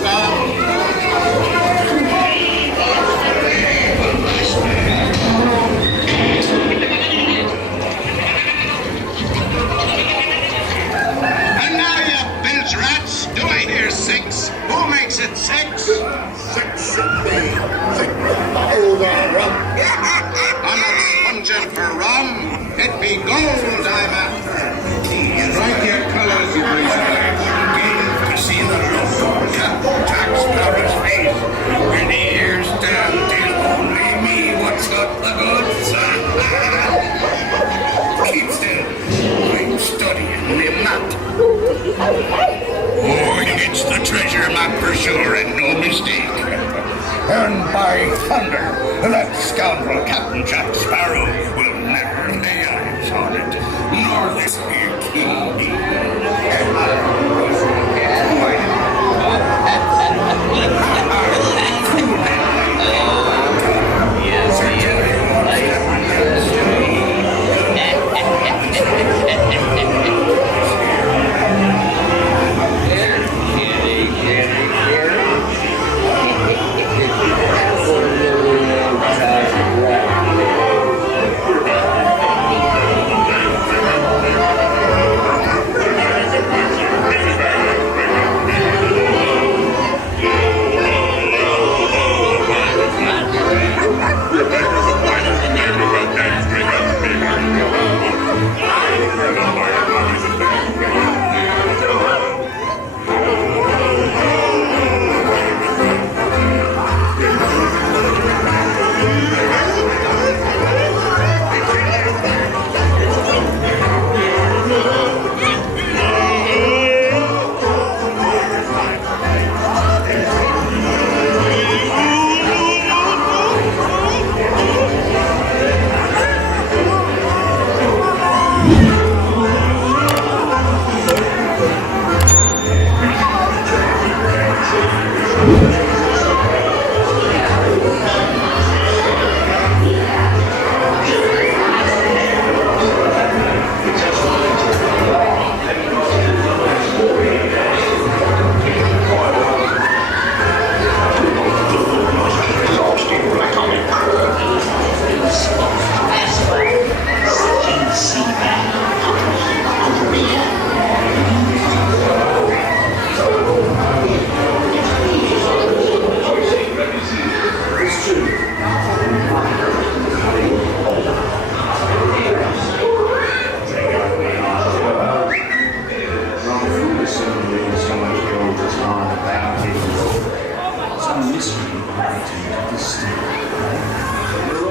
And now, you bilge rats, do I hear six? Who makes it six? Six indeed. Hold on, rum. I'm not sponging for rum. It be gold I'm after. Strike your colors, you prisoners. Gain to see the look on Captain Jack Sparrow's face. When he hears down, 'tis only me what's got the goods. Keep still. I'm studying the map. Oh, it's the treasure map for sure, and no mistake. And by thunder, that scoundrel Captain Jack Sparrow will never lay eyes on it, nor this here king bee. Some mystery waiting at this stage.